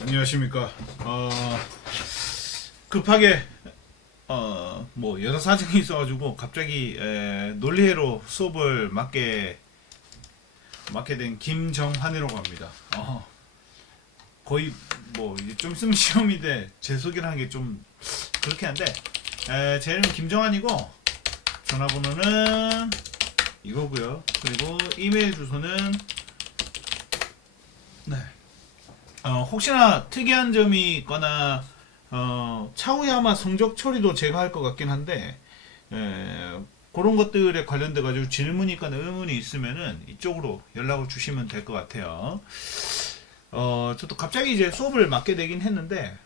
안녕하십니까. 급하게 뭐 여러 사정이 있어가지고 갑자기 논리회로 수업을 맡게 된 김정환이라고 합니다. 거의 뭐 이제 좀 있으면 시험인데 제 소개를 하는 게 좀 그렇긴 한데 제 이름은 김정환이고 전화번호는 이거고요. 그리고 이메일 주소는 네. 혹시나 특이한 점이 있거나 차후에 아마 성적 처리도 제가 할 것 같긴 한데 그런 것들에 관련돼 가지고 질문이 있거나 의문이 있으면은 이쪽으로 연락을 주시면 될 것 같아요. 저도 갑자기 이제 수업을 맡게 되긴 했는데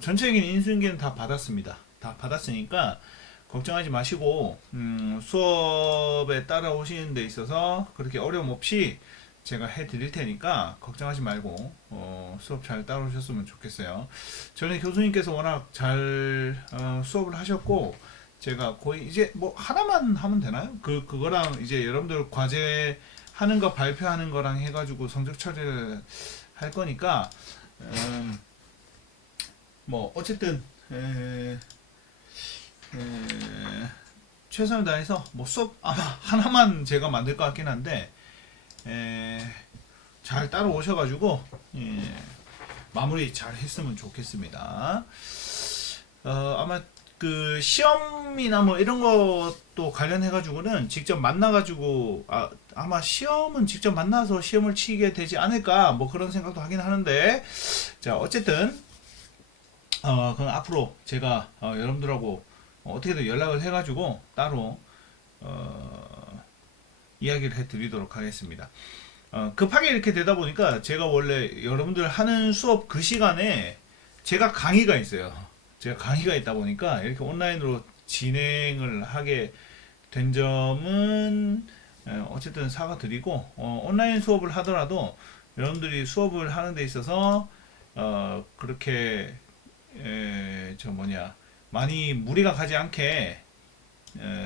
전체적인 인수인계는 다 받았습니다. 다 받았으니까 걱정하지 마시고 수업에 따라오시는 데 있어서 그렇게 어려움 없이 제가 해드릴 테니까 걱정하지 말고 수업 잘 따라오셨으면 좋겠어요. 저는 교수님께서 워낙 잘 수업을 하셨고 제가 거의 이제 뭐 하나만 하면 되나요? 그거랑 이제 여러분들 과제 하는 거 발표하는 거랑 해가지고 성적 처리를 할 거니까 뭐 어쨌든 최선을 다해서 뭐 수업 아마 하나만 제가 만들 것 같긴 한데 잘 따라오셔가지고 마무리 잘 했으면 좋겠습니다. 아마 그 시험이나 뭐 이런 것도 관련해가지고는 직접 만나가지고 아마 시험은 직접 만나서 시험을 치게 되지 않을까 뭐 그런 생각도 하긴 하는데 자 어쨌든 그럼 앞으로 제가 여러분들하고 어떻게든 연락을 해가지고 따로 이야기를 해드리도록 하겠습니다. 급하게 이렇게 되다 보니까 제가 원래 여러분들 하는 수업 그 시간에 제가 강의가 있어요. 제가 강의가 있다 보니까 이렇게 온라인으로 진행을 하게 된 점은 어쨌든 사과드리고 온라인 수업을 하더라도 여러분들이 수업을 하는 데 있어서 그렇게 저 뭐냐 많이 무리가 가지 않게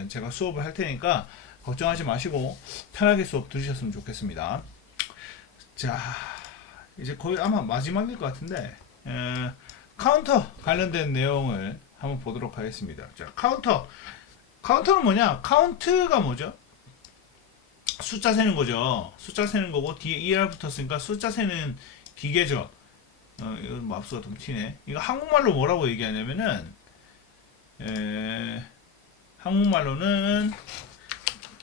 제가 수업을 할 테니까 걱정하지 마시고 편하게 수업 들으셨으면 좋겠습니다. 자, 이제 거의 아마 마지막일 것 같은데 카운터 관련된 내용을 한번 보도록 하겠습니다. 자, 카운터는 뭐냐? 카운트가 뭐죠? 숫자 세는 거죠. 숫자 세는 거고 뒤에 ER 붙었으니까 숫자 세는 기계죠. 이건 뭐 앞수가 dom튀네. 이거 한국말로 뭐라고 얘기하냐면은 한국말로는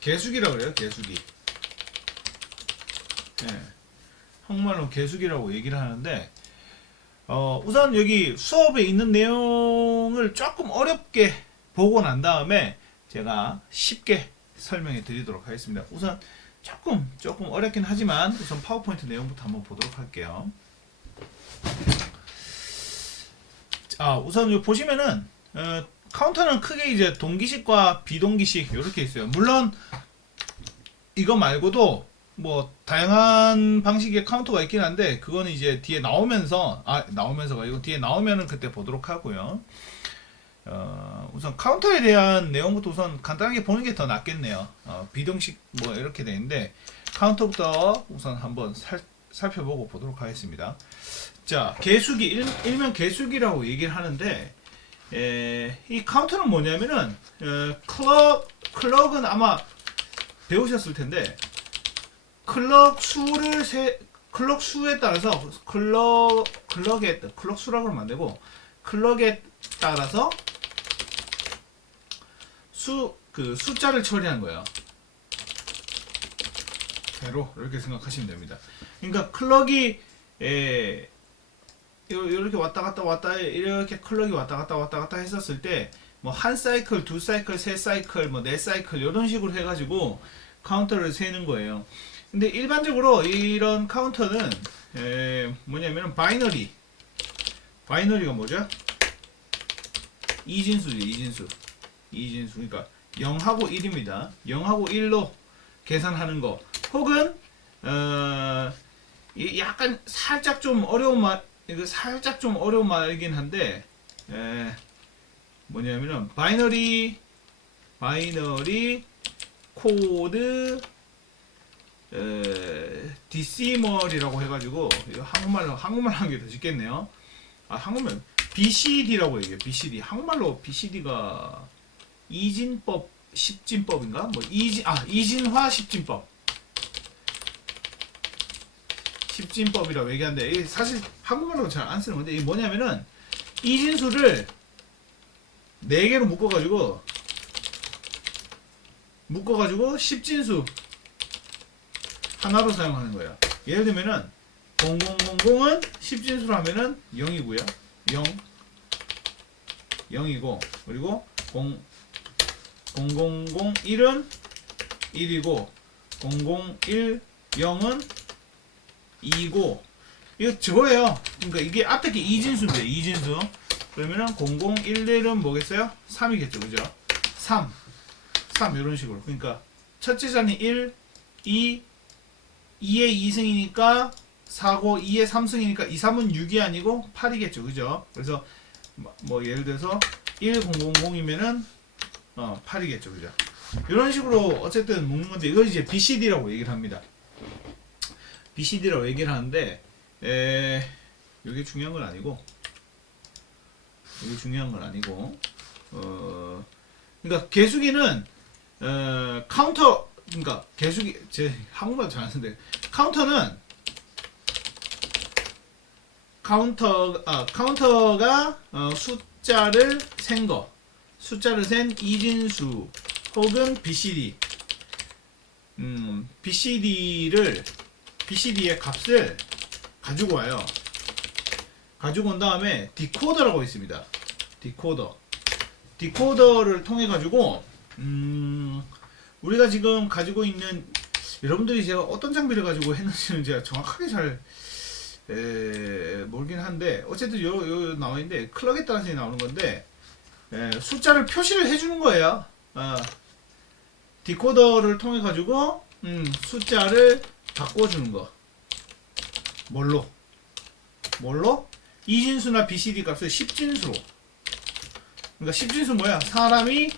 개수기라고 그래요. 개수기. 한국말로 개수기라고 얘기를 하는데 우선 여기 수업에 있는 내용을 조금 어렵게 보고 난 다음에 제가 쉽게 설명해 드리도록 하겠습니다. 우선 조금 어렵긴 하지만 우선 파워포인트 내용부터 한번 보도록 할게요. 우선 여기 보시면은 카운터는 크게 이제 동기식과 비동기식 이렇게 있어요. 물론 이거 말고도 뭐 다양한 방식의 카운터가 있긴 한데 그거는 이제 뒤에 나오면서가 이거 뒤에 나오면은 그때 보도록 하고요. 우선 카운터에 대한 내용부터 우선 간단하게 보는 게 더 낫겠네요. 비동식 뭐 이렇게 되는데 카운터부터 우선 한번 살펴보고 보도록 하겠습니다. 자, 개수기 일명 개수기라고 얘기를 하는데 이 카운터는 뭐냐면은 클럭은 아마 배우셨을 텐데 클럭 수에 따라서 클럭 수라고 하면 안 되고 클럭에 따라서 숫자를 처리하는 거예요. 배로 이렇게 생각하시면 됩니다. 그러니까 클럭이 이렇게 왔다 갔다 이렇게 클럭이 왔다 갔다 했었을 때 뭐 한 사이클, 두 사이클, 세 사이클, 뭐 네 사이클 이런 식으로 해가지고 카운터를 세는 거예요. 근데 일반적으로 이런 카운터는 뭐냐면 바이너리가 뭐죠? 이진수. 그러니까 0하고 1입니다. 0하고 1로 계산하는 거. 혹은 약간 살짝 좀 어려운 말이긴 한데 뭐냐면은 바이너리 코드 디시멀이라고 해가지고 이거 한국말로 하는 게 더 쉽겠네요. 아, 한국말 BCD라고 얘기해요. BCD. 한국말로 BCD가 이진법, 십진법인가? 뭐 이진화 십진법. 십진법이라고 얘기하는데 이게 사실 한국말로 잘 안 쓰는 건데 이게 뭐냐면은 이진수를 4개로 묶어가지고 십진수 하나로 사용하는 거예요. 예를 들면은 0000은 십진수로 하면은 0이고요. 0이고 그리고 0001은 1이고 0010은 2고 이거 저거예요. 그러니까 이게 앞에 게 이진수인데 이진수. 그러면은 0011은 뭐겠어요? 3이겠죠. 그죠? 3 이런 식으로. 그러니까 첫째 자는 1, 2, 2의 2승이니까 4고 2의 3승이니까 2, 3은 6이 아니고 8이겠죠. 그죠? 그래서 뭐 예를 들어서 1000이면은 8이겠죠. 그죠? 이런 식으로 어쨌든 묶는 건데 이걸 이제 BCD라고 얘기를 합니다. BCD라고 얘기를 하는데 이게 중요한 건 아니고 그러니까 개수기는 카운터 그러니까 개수기 제 한국말 잘 안 쓰는데 카운터가 숫자를 센 이진수 혹은 BCD BCD의 값을 가지고 와요. 가지고 온 다음에 디코더라고 있습니다. 디코더를 통해 가지고 우리가 지금 가지고 있는 여러분들이 제가 어떤 장비를 가지고 했는지는 제가 정확하게 잘 모르긴 한데 어쨌든 요 나와 있는데 클럭에 따라서 나오는 건데 숫자를 표시를 해주는 거예요. 디코더를 통해 가지고 숫자를 바꿔주는 거. 뭘로? 이진수나 BCD 값을 십진수로. 그러니까 십진수 뭐야? 사람이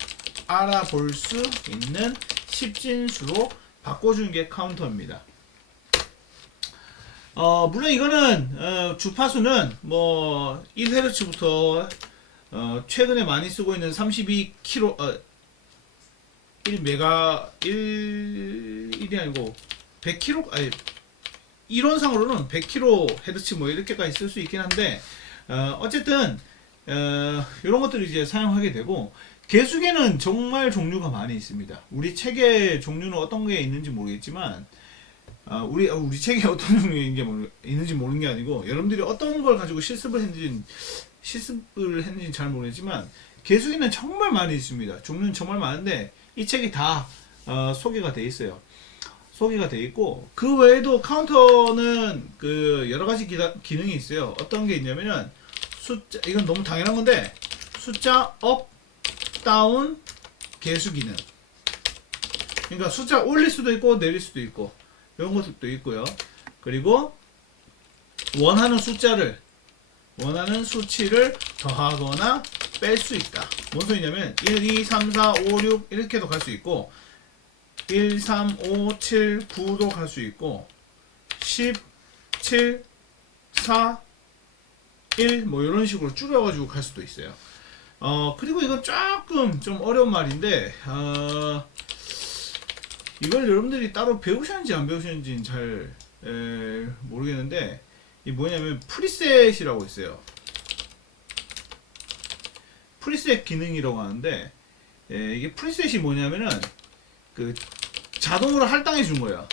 알아볼 수 있는 십진수로 바꿔주는 게 카운터입니다. 물론 이거는 주파수는 뭐 1Hz부터 최근에 많이 쓰고 있는 32kHz 1이 아니고 100kHz 아니 이론상으로는 100kHz 뭐 이렇게까지 쓸 수 있긴 한데 어쨌든 이런 것들을 이제 사용하게 되고 개수기는 정말 종류가 많이 있습니다. 우리 책에 종류는 어떤 게 있는지 모르겠지만 우리 책에 어떤 있는지 모르는 게 아니고 여러분들이 어떤 걸 가지고 실습을 했는지 잘 모르겠지만 개수기는 정말 많이 있습니다. 종류는 정말 많은데 이 책이 다 소개가 돼 있어요. 소개가 돼 있고 그 외에도 카운터는 그 여러 가지 기능이 있어요. 어떤 게 있냐면은 숫자 이건 너무 당연한 건데 숫자 업, 다운, 개수 기능. 그러니까 숫자 올릴 수도 있고 내릴 수도 있고 이런 것도 있고요. 그리고 원하는 수치를 더하거나 뺄 수 있다. 뭔 소리냐면 1, 2, 3, 4, 5, 6 이렇게도 갈 수 있고 1, 3, 5, 7, 9도 갈 수 있고 10, 7, 4, 1 뭐 이런 식으로 줄여가지고 갈 수도 있어요. 그리고 이건 조금 좀 어려운 말인데 이걸 여러분들이 따로 배우셨는지 안 배우셨는지는 잘 모르겠는데 이 뭐냐면 프리셋이라고 있어요. 프리셋 기능이라고 하는데 이게 프리셋이 뭐냐면은 그 자동으로 할당해 준 거예요.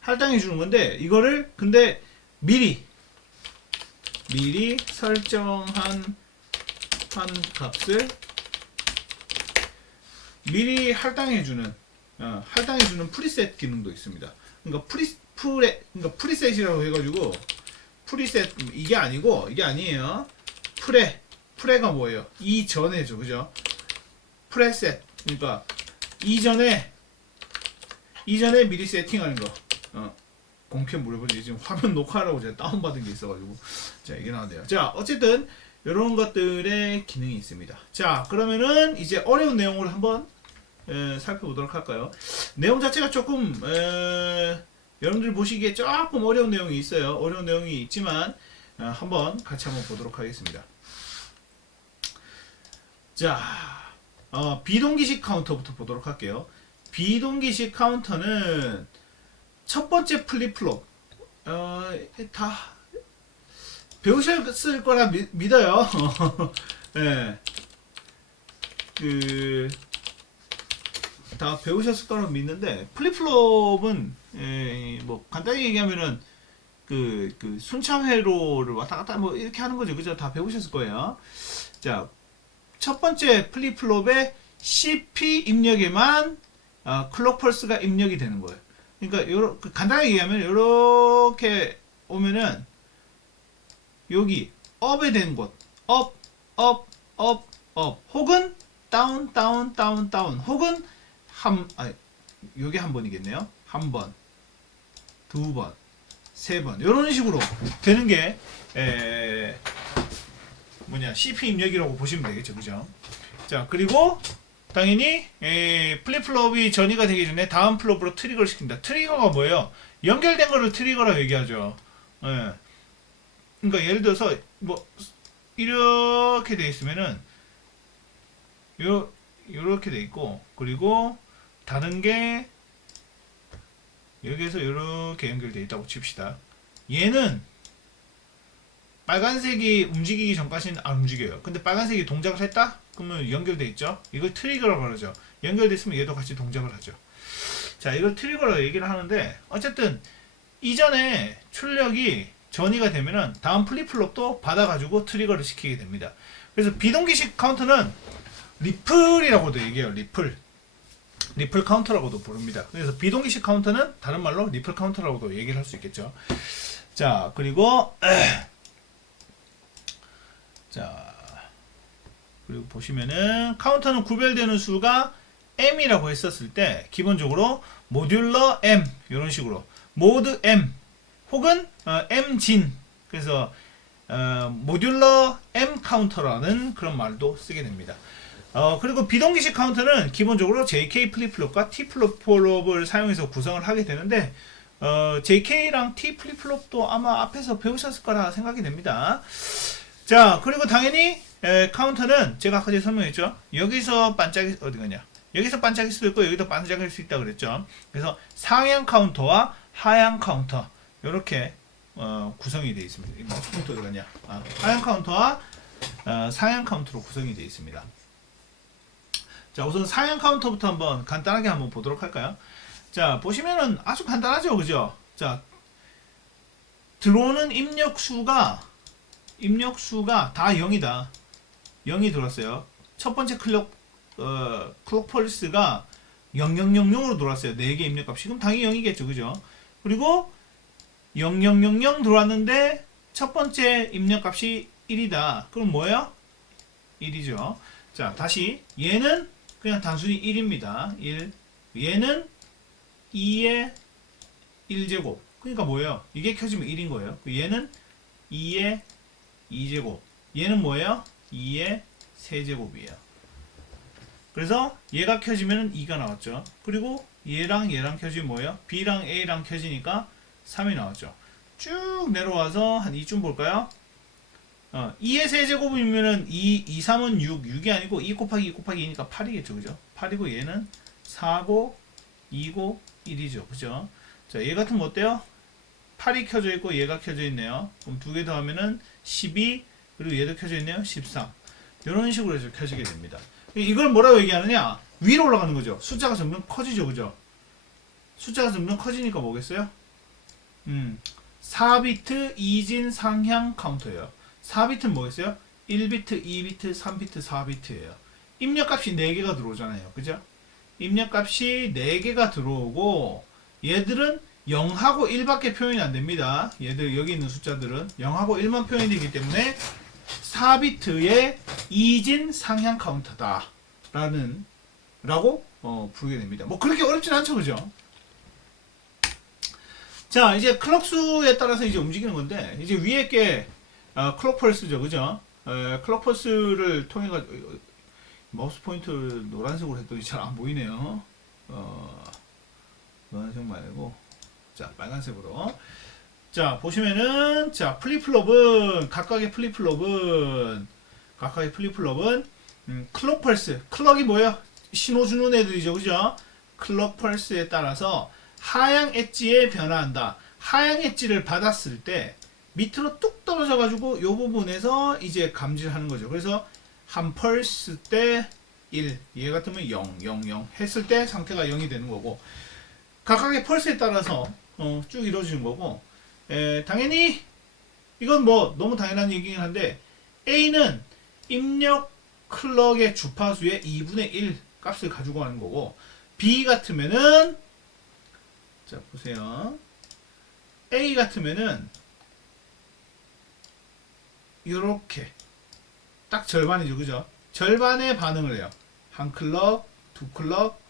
할당해 주는 건데 이거를 근데 미리 설정한 값을 미리 할당해주는 프리셋 기능도 있습니다. 그러니까 프리셋이라고 해가지고 프리셋 이게 아니에요. 프레가 뭐예요? 이전에죠, 그죠? 프레셋 그러니까 이전에 미리 세팅하는 거. 공편 물어보지 지금 화면 녹화하라고 제가 다운받은 게 있어가지고 자 이게 나왔네요. 자 어쨌든 이런 것들의 기능이 있습니다. 자 그러면은 이제 어려운 내용을 한번 살펴보도록 할까요? 내용 자체가 조금 여러분들 보시기에 조금 어려운 내용이 있어요. 어려운 내용이 있지만 같이 한번 보도록 하겠습니다. 자, 비동기식 카운터부터 보도록 할게요. 비동기식 카운터는 첫 번째 플립플롭 다 배우셨을 거라 믿어요. 네. 다 배우셨을 거라 믿는데, 플립플롭은 뭐 간단히 얘기하면은 순차 회로를 왔다 갔다 뭐 이렇게 하는 거죠. 그죠? 다 배우셨을 거예요. 자, 첫 번째 플립플롭의 CP 입력에만 클록 펄스가 입력이 되는 거예요. 그러니까 간단하게 얘기하면 이렇게 오면은 여기 업에 된 곳, 업, 혹은 다운, 혹은 요게 한 번이겠네요. 한 번, 두 번, 세 번, 이런 식으로 되는 게 CP 입력이라고 보시면 되겠죠, 그죠? 자, 그리고 당연히 플립플롭이 전이가 되기 전에 다음 플롭으로 트리거를 시킨다. 트리거가 뭐예요? 연결된 거를 트리거라고 얘기하죠. 그러니까 예를 들어서 뭐 이렇게 돼 있으면은 요렇게 돼 있고, 그리고 다른 게 여기에서 이렇게 연결돼 있다고 칩시다. 얘는 빨간색이 움직이기 전까지는 안 움직여요. 근데 빨간색이 동작을 했다? 그러면 연결돼 있죠. 이걸 트리거라고 그러죠. 연결돼 있으면 얘도 같이 동작을 하죠. 자, 이걸 트리거라고 얘기를 하는데, 어쨌든 이전에 출력이 전이가 되면은 다음 플립플롭도 받아가지고 트리거를 시키게 됩니다. 그래서 비동기식 카운터는 리플이라고도 얘기해요. 리플 카운터라고도 부릅니다. 그래서 비동기식 카운터는 다른 말로 리플 카운터라고도 얘기를 할 수 있겠죠. 자, 그리고 그리고 보시면은 카운터는 구별되는 수가 m이라고 했었을 때 기본적으로 모듈러 m 이런 식으로 모드 m 혹은 m진, 그래서 모듈러 m 카운터라는 그런 말도 쓰게 됩니다. 그리고 비동기식 카운터는 기본적으로 JK 플립플롭과 T 플립플롭을 사용해서 구성을 하게 되는데, JK랑 T 플립플롭도 아마 앞에서 배우셨을 거라 생각이 됩니다. 자, 그리고 당연히 카운터는 제가 아까 설명했죠. 여기서 반짝이 어디 가냐? 여기서 반짝일 수도 있고 여기도 반짝일 수 있다 그랬죠. 그래서 상향 카운터와 하향 카운터 이렇게 구성이 되어 있습니다. 카운터 어디 가냐? 하향 카운터와 상향 카운터로 구성이 되어 있습니다. 자, 우선 상향 카운터부터 한번 간단하게 한번 보도록 할까요? 자, 보시면은 아주 간단하죠, 그죠? 자, 들어오는 입력수가 다 0이다. 0이 들어왔어요. 첫 번째 클록 펄스가 0000으로 들어왔어요. 4개 입력값이. 그럼 당연히 0이겠죠, 그죠? 그리고 0000 들어왔는데 첫 번째 입력값이 1이다. 그럼 뭐예요? 1이죠. 자, 다시 얘는 그냥 단순히 1입니다. 1. 얘는 2의 1제곱. 그러니까 뭐예요? 이게 켜지면 1인 거예요. 얘는 2의 2제곱. 얘는 뭐예요? 2의 세제곱이에요. 그래서 얘가 켜지면 2가 나왔죠. 그리고 얘랑 켜지면 뭐예요? B랑 A랑 켜지니까 3이 나왔죠. 쭉 내려와서 한 이쯤 볼까요? 2의 세제곱이면은 2, 3은 6, 6이 아니고 2 곱하기 2 곱하기 2니까 8이겠죠. 그죠? 8이고 얘는 4고 2고 1이죠. 그죠? 자, 얘 같은 거 어때요? 8이 켜져 있고 얘가 켜져 있네요. 그럼 두 개 더하면은 12, 그리고 얘도 켜져 있네요. 13. 이런 식으로 해서 켜지게 됩니다. 이걸 뭐라고 얘기하느냐? 위로 올라가는 거죠. 숫자가 점점 커지죠. 그죠? 숫자가 점점 커지니까 뭐겠어요? 4비트 이진 상향 카운터예요. 4비트는 뭐겠어요? 1비트, 2비트, 3비트, 4비트예요. 입력값이 4개가 들어오잖아요. 그죠? 입력값이 4개가 들어오고 얘들은 0하고 1밖에 표현이 안 됩니다. 얘들 여기 있는 숫자들은 0하고 1만 표현이 되기 때문에 4비트의 이진 상향 카운터다 라고 부르게 됩니다. 뭐 그렇게 어렵진 않죠. 그죠? 자, 이제 클럭 수에 따라서 이제 움직이는 건데, 이제 위에 게 클럭 펄스죠. 그죠? 클럭 펄스를 통해 가지고 마우스 포인트를 노란색으로 했더니 잘 안 보이네요. 노란색 말고 자 빨간색으로. 자 보시면은 자 플립플롭은 각각의 플립플롭은 클럭 펄스, 클럭이 뭐야? 신호 주는 애들이죠, 그죠? 클럭 펄스에 따라서 하향 엣지에 변화한다. 하향 엣지를 받았을 때 밑으로 뚝 떨어져 가지고 요 부분에서 이제 감지를 하는 거죠. 그래서 한 펄스 때 1, 얘 같으면 0, 0, 0 했을 때 상태가 0이 되는 거고, 각각의 펄스에 따라서 쭉 이루어지는 거고, 당연히 이건 뭐 너무 당연한 얘기긴 한데 A는 입력 클럭의 주파수의 2분의 1 값을 가지고 가는 거고, B 같으면은 자 보세요. A 같으면은 이렇게 딱 절반이죠, 그죠? 절반의 반응을 해요. 한 클럭, 두 클럭,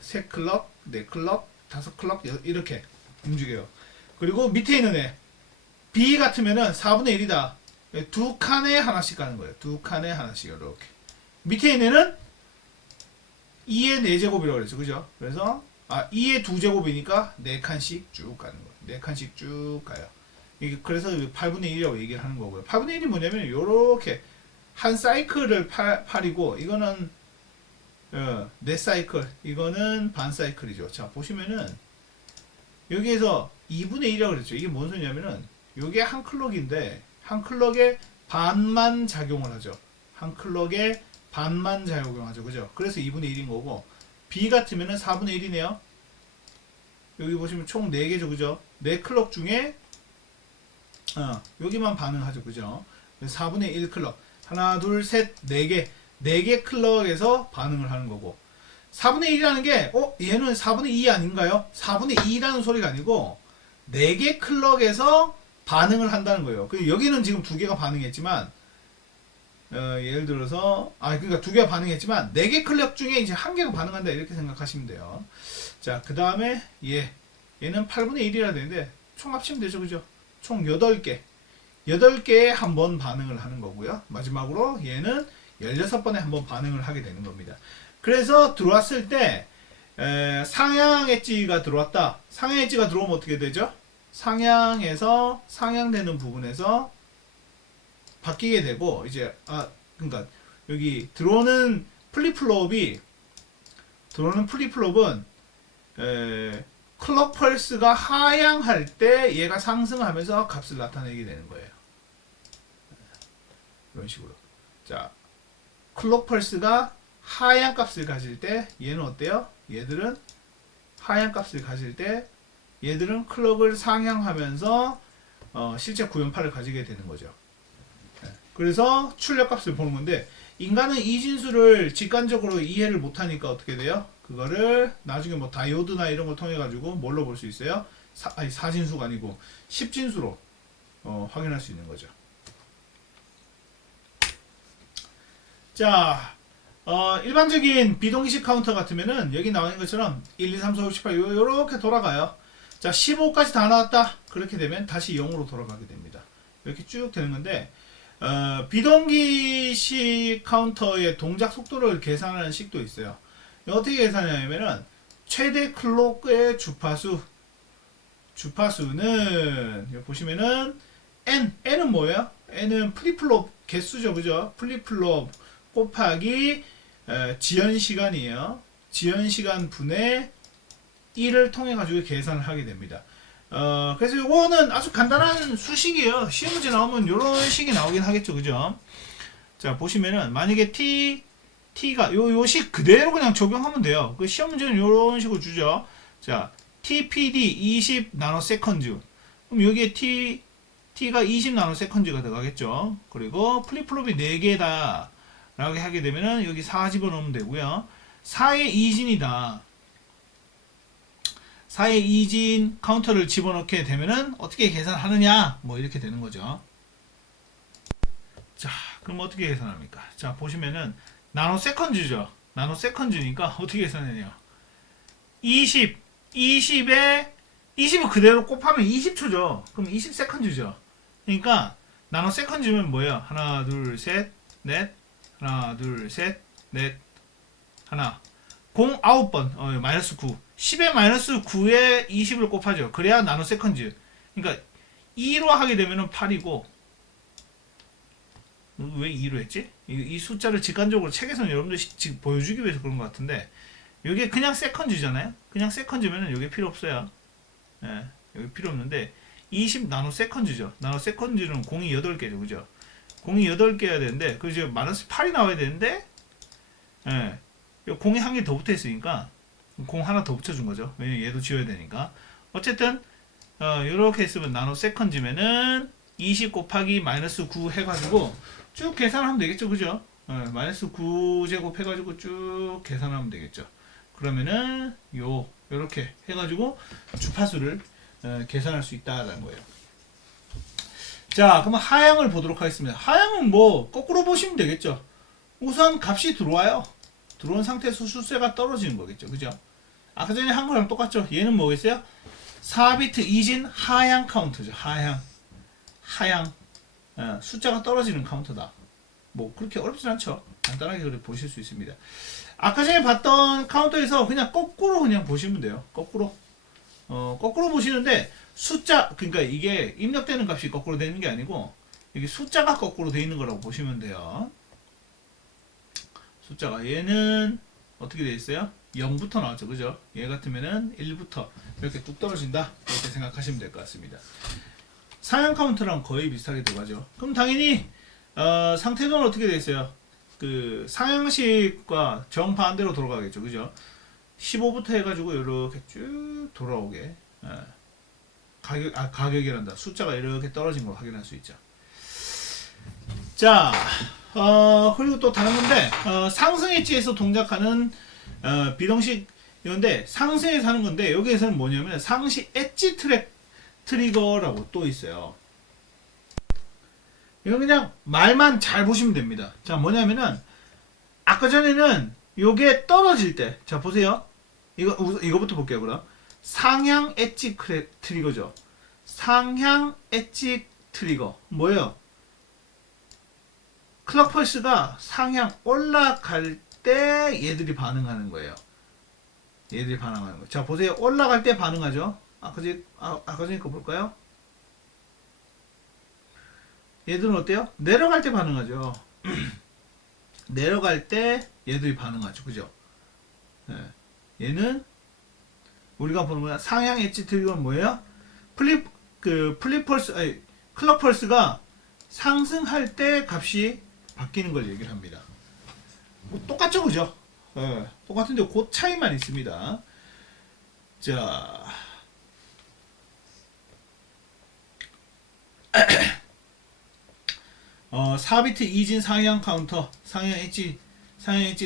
세 클럭, 네 클럭, 다섯 클럭 이렇게 움직여요. 그리고 밑에 있는 애 B 같으면은 4분의 1이다. 두 칸에 하나씩 가는 거예요. 두 칸에 하나씩 이렇게. 밑에 있는 애는 2의 4제곱이라고 그랬죠, 그죠? 그래서 2의 2제곱이니까 4칸씩 쭉 가는 거예요. 4칸씩 쭉 가요. 이게 그래서 8분의 1이라고 얘기를 하는 거고요. 8분의 1이 뭐냐면 요렇게 한 사이클을 8이고 이거는 4사이클, 이거는 반 사이클이죠. 자 보시면은 여기에서 2분의 1이라고 그랬죠. 이게 뭔 소리냐면은 요게 한 클럭인데 한 클럭에 반만 작용을 하죠. 한 클럭에 반만 작용하죠, 그죠? 그래서 2분의 1인 거고, B 같으면은 4분의 1이네요. 여기 보시면 총 4개죠, 그죠? 4클럭 중에 여기만 반응하죠, 그죠? 4분의 1 클럭, 하나 둘 셋 4개 4개 클럭에서 반응을 하는 거고, 4분의 1이라는 게 얘는 4분의 2 아닌가요? 4분의 2라는 소리가 아니고 4개 클럭에서 반응을 한다는 거예요. 여기는 지금 2개가 반응했지만 예를 들어서 그러니까 2개가 반응했지만 4개 클럭 중에 이제 1개가 반응한다, 이렇게 생각하시면 돼요. 자, 그 다음에 얘는 8분의 1이라 되는데 총 합치면 되죠, 그죠? 총 8개에 한 번 반응을 하는 거고요. 마지막으로 얘는 16번에 한 번 반응을 하게 되는 겁니다. 그래서 들어왔을 때 상향 엣지가 들어왔다. 상향 엣지가 들어오면 어떻게 되죠? 상향에서 상향되는 부분에서 바뀌게 되고, 이제 그러니까 여기 들어오는 플립플롭은 클럭 펄스가 하향할 때 얘가 상승하면서 값을 나타내게 되는 거예요. 이런 식으로. 자, 클럭 펄스가 하향 값을 가질 때 얘는 어때요? 얘들은 하향 값을 가질 때 얘들은 클럭을 상향하면서 실제 구현파를 가지게 되는 거죠. 그래서 출력 값을 보는 건데, 인간은 이 진수를 직관적으로 이해를 못하니까 어떻게 돼요? 그거를 나중에 뭐 다이오드나 이런 걸 통해 가지고 뭘로 볼 수 있어요? 사진수가 아니고 10진수로 확인할 수 있는 거죠. 자, 일반적인 비동기식 카운터 같으면은 여기 나와 있는 것처럼 1, 2, 3, 4, 5, 6, 8 요렇게 돌아가요. 자, 15까지 다 나왔다. 그렇게 되면 다시 0으로 돌아가게 됩니다. 이렇게 쭉 되는 건데, 비동기식 카운터의 동작 속도를 계산하는 식도 있어요. 어떻게 계산하냐면은 최대 클럭의 주파수는 여기 보시면은 n은 뭐예요? n은 플립플롭 개수죠, 그죠? 플립플롭 곱하기 지연 시간이에요. 지연 시간 분의 1을 통해 가지고 계산을 하게 됩니다. 그래서 이거는 아주 간단한 수식이에요. 시험 문제 나오면 이런 식이 나오긴 하겠죠, 그죠? 자, 보시면은 만약에 t가 요 식 그대로 그냥 적용하면 돼요. 그 시험 문제는 이런 식으로 주죠. 자, tpd 20 나노세컨드. 그럼 여기에 t가 20 나노세컨드가 들어가겠죠. 그리고 플립플롭이 4개다 라고 하게 되면은 여기 4 집어넣으면 되고요. 4의 2진이다. 4의 2진 카운터를 집어넣게 되면은 어떻게 계산하느냐, 뭐 이렇게 되는 거죠. 자, 그럼 어떻게 계산합니까? 자, 보시면은 나노세컨즈죠. 나노세컨즈니까 어떻게 계산하냐? 20을 그대로 곱하면 20초죠. 그럼 20세컨즈죠. 그러니까 나노세컨즈면 뭐예요? 하나, 둘, 셋, 넷, 하나, 둘, 셋, 넷, 하나. 0 9번, 마이너스 9. 10에 마이너스 9에 20을 곱하죠. 그래야 나노 세컨즈. 그러니까 2로 하게 되면은 8이고, 왜 2로 했지? 이 숫자를 직관적으로 책에서는 여러분들 지금 보여주기 위해서 그런 것 같은데, 이게 그냥 세컨즈잖아요? 그냥 세컨즈면은 여기 필요 없어요. 예, 여기 필요 없는데, 20 나노 세컨즈죠. 나노 세컨즈는 공이 8개죠. 그죠? 공이 8개여야 되는데, 그죠? 마이너스 8이 나와야 되는데, 예, 공이 한 개 더 붙어 있으니까, 공 하나 더 붙여준 거죠. 왜냐면 얘도 지워야 되니까. 어쨌든, 이렇게 했으면 나노 세컨즈면은, 20 곱하기 마이너스 9 해가지고, 쭉 계산하면 되겠죠. 그죠? 마이너스 9제곱 해가지고 쭉 계산하면 되겠죠. 그러면은, 요렇게 해가지고, 주파수를, 계산할 수 있다라는 거예요. 자, 그러면 하향을 보도록 하겠습니다. 하향은 뭐 거꾸로 보시면 되겠죠. 우선 값이 들어와요. 들어온 상태에서 수세가 떨어지는 거겠죠. 그죠? 아까 전에 한 거랑 똑같죠. 얘는 뭐겠어요? 4비트 이진 하향 카운터죠. 하향. 숫자가 떨어지는 카운터다. 뭐 그렇게 어렵진 않죠. 간단하게 그렇게 보실 수 있습니다. 아까 전에 봤던 카운터에서 그냥 거꾸로 그냥 보시면 돼요. 거꾸로. 거꾸로 보시는데 숫자, 그러니까 이게 입력되는 값이 거꾸로 되는 게 아니고 이게 숫자가 거꾸로 되어 있는 거라고 보시면 돼요. 숫자가 얘는 어떻게 되어 있어요? 0부터 나왔죠. 그죠? 얘 같으면은 1부터 이렇게 뚝 떨어진다. 이렇게 생각하시면 될 것 같습니다. 상향 카운트랑 거의 비슷하게 들어가죠. 그럼 당연히 상태도는 어떻게 되어 있어요? 그 상향식과 정반대로 돌아가겠죠. 그죠? 15부터 해가지고 이렇게 쭉 돌아오게. 가격이란다. 숫자가 이렇게 떨어진 걸 확인할 수 있죠. 자, 그리고 또 다른 건데, 상승 엣지에서 동작하는, 비동식, 이건데, 상승에서 하는 건데, 여기에서는 뭐냐면, 상시 엣지 트리거라고 또 있어요. 이건 그냥 말만 잘 보시면 됩니다. 자, 뭐냐면은, 아까 전에는 요게 떨어질 때, 자, 보세요. 이거부터 볼게요, 그럼. 상향 엣지 트리거죠. 상향 엣지 트리거. 뭐예요? 클럭 펄스가 상향 올라갈 때 얘들이 반응하는 거예요. 얘들이 반응하는 거예요. 자, 보세요. 올라갈 때 반응하죠. 아까 전에 거 볼까요? 얘들은 어때요? 내려갈 때 반응하죠. 내려갈 때 얘들이 반응하죠. 그죠? 네. 얘는 우리가 보는 거야. 상향 엣지 트리거는 뭐예요? 클럭 펄스가 상승할 때 값이 바뀌는 걸 얘기를 합니다. 뭐 똑같죠, 그죠? 똑같은데 그 차이만 있습니다. 자, 어, 4비트 이진 상향 카운터, 상향 엣지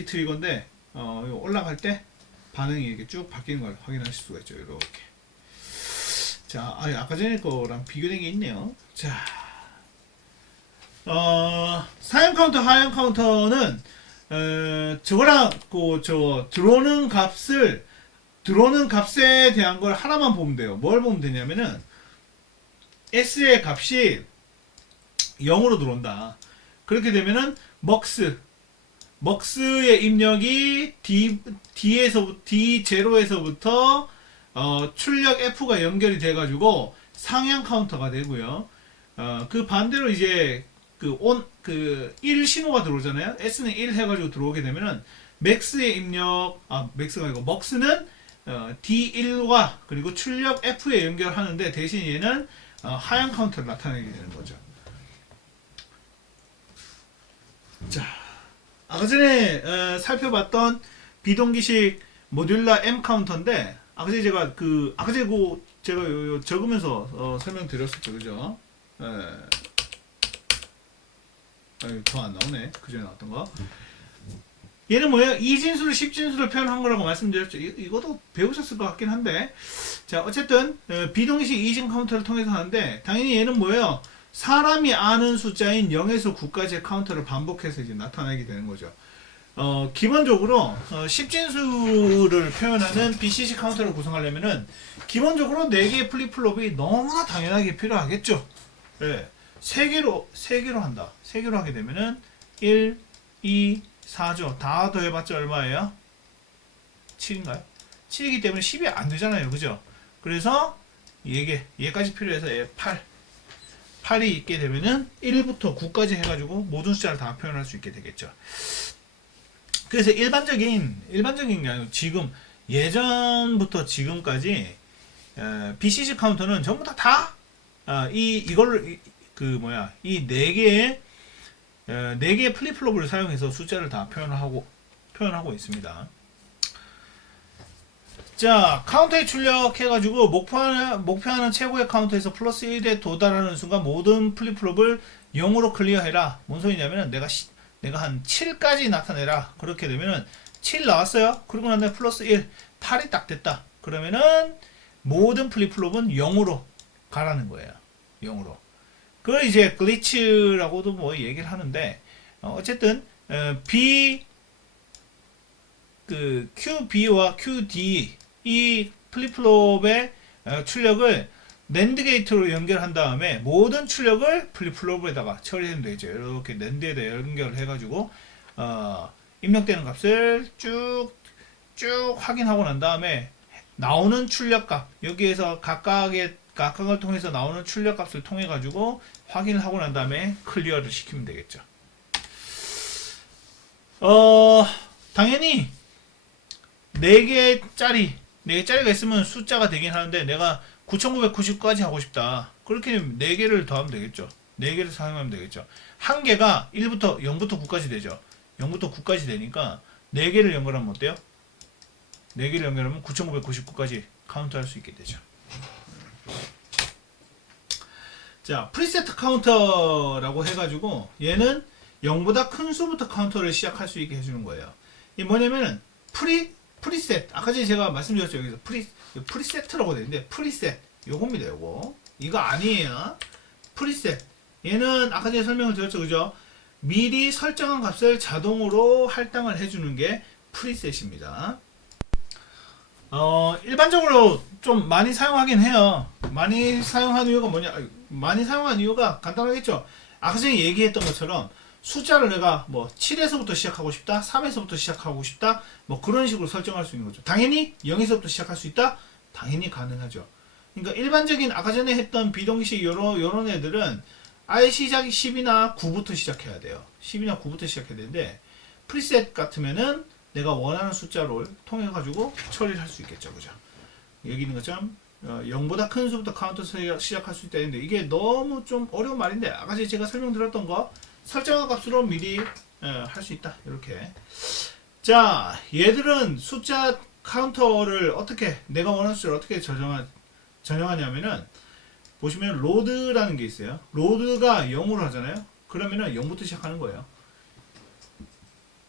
트리거인데, 올라갈 때 반응이 이렇게 쭉 바뀌는 걸 확인하실 수가 있죠. 이렇게. 자, 아까 전에 거랑 비교된 게 있네요. 자, 상향 카운터, 하향 카운터는 저거랑 들어오는 값에 대한 걸 하나만 보면 돼요. 뭘 보면 되냐면은 S의 값이 0으로 들어온다. 그렇게 되면은 먹스의 입력이 D0에서부터 출력 F가 연결이 돼가지고 상향 카운터가 되고요. 그 반대로 이제 1 신호가 들어오잖아요. S는 1 해가지고 들어오게 되면은 맥스의 입력, 맥스가 아니고 먹스는 D1과 그리고 출력 F에 연결하는데 대신 얘는 하향 카운터를 나타내게 되는 거죠. 자, 아까 전에 살펴봤던 비동기식 모듈라 M 카운터인데 아까 전에 제가 적으면서 설명드렸었죠, 그죠? 더 안 나오네. 그 전에 나왔던 거. 얘는 뭐예요? 이진수를 10진수를 표현한 거라고 말씀드렸죠. 이것도 배우셨을 것 같긴 한데. 자, 어쨌든 비동기식 이진 카운터를 통해서 하는데 당연히 얘는 뭐예요? 사람이 아는 숫자인 0에서 9까지의 카운터를 반복해서 이제 나타내게 되는 거죠. 기본적으로 10진수를 표현하는 BCC 카운터를 구성하려면은 기본적으로 4개의 플립플롭이 너무나 당연하게 필요하겠죠. 네. 3개로 한다. 3개로 하게 되면은 1, 2, 4죠. 다 더해봤자 얼마예요? 7인가요? 7이기 때문에 10이 안 되잖아요. 그죠? 그래서 얘까지 필요해서 8이 있게 되면은 1부터 9까지 해가지고 모든 숫자를 다 표현할 수 있게 되겠죠. 그래서 일반적인 게 아니고 지금 예전부터 지금까지 BCC 카운터는 전부 이걸로 이 네 개의 플립플롭을 사용해서 숫자를 다 표현하고 있습니다. 자, 카운터에 출력해가지고 목표하는 최고의 카운터에서 플러스 1에 도달하는 순간 모든 플립플롭을 0으로 클리어해라. 뭔 소리냐면은 내가 한 7까지 나타내라. 그렇게 되면은 7 나왔어요. 그러고 난 다음에 플러스 1, 8이 딱 됐다. 그러면은 모든 플립플롭은 0으로 가라는 거예요. 0으로. 그걸 이제 글리치라고도 뭐 얘기를 하는데, 어쨌든 QB와 QD 이 플립플롭의 출력을 낸드 게이트로 연결한 다음에 모든 출력을 플립플롭에다가 처리하면 되죠. 이렇게 낸드에다 연결을 해가지고 입력되는 값을 쭉 확인하고 난 다음에 나오는 출력값, 여기에서 각각을 통해서 나오는 출력값을 통해 가지고 확인을 하고 난 다음에 클리어를 시키면 되겠죠. 당연히 4개짜리가 있으면 숫자가 되긴 하는데 내가 9999까지 하고 싶다. 그렇게 4개를 더하면 되겠죠. 4개를 사용하면 되겠죠. 한 개가 0부터 9까지 되죠. 0부터 9까지 되니까 4개를 연결하면 어때요? 4개를 연결하면 9999까지 카운트할 수 있게 되죠. 자, 프리세트 카운터라고 해가지고 얘는 0보다 큰 수부터 카운터를 시작할 수 있게 해주는 거예요. 이게 뭐냐면은 프리셋, 아까 전에 제가 말씀드렸죠. 여기서 프리세트라고 되어 있는데 프리셋 요겁니다. 요거 이거 아니에요. 프리셋 얘는 아까 전에 설명을 드렸죠. 그죠? 미리 설정한 값을 자동으로 할당을 해주는 게 프리셋입니다. 일반적으로 좀 많이 사용하긴 해요. 많이 사용한 이유가 뭐냐? 많이 사용한 이유가 간단하겠죠. 아까 전에 얘기했던 것처럼 숫자를 내가 뭐 7에서부터 시작하고 싶다, 3에서부터 시작하고 싶다, 뭐 그런 식으로 설정할 수 있는 거죠. 당연히 0에서부터 시작할 수 있다? 당연히 가능하죠. 그러니까 일반적인 아까 전에 했던 비동기식 요런 애들은 아예 시작이 10이나 9부터 시작해야 돼요. 10이나 9부터 시작해야 되는데 프리셋 같으면은 내가 원하는 숫자를 통해 가지고 처리를 할 수 있겠죠. 그죠? 여기 있는 것처럼 0보다 큰 수부터 카운터 시작할 수 있다 했는데 이게 너무 좀 어려운 말인데 아까 제가 설명드렸던 거 설정한 값으로 미리 할 수 있다. 이렇게. 자, 얘들은 숫자 카운터를 내가 원하는 숫자를 어떻게 전형하냐면은 보시면 로드라는 게 있어요. 로드가 0으로 하잖아요. 그러면은 0부터 시작하는 거예요.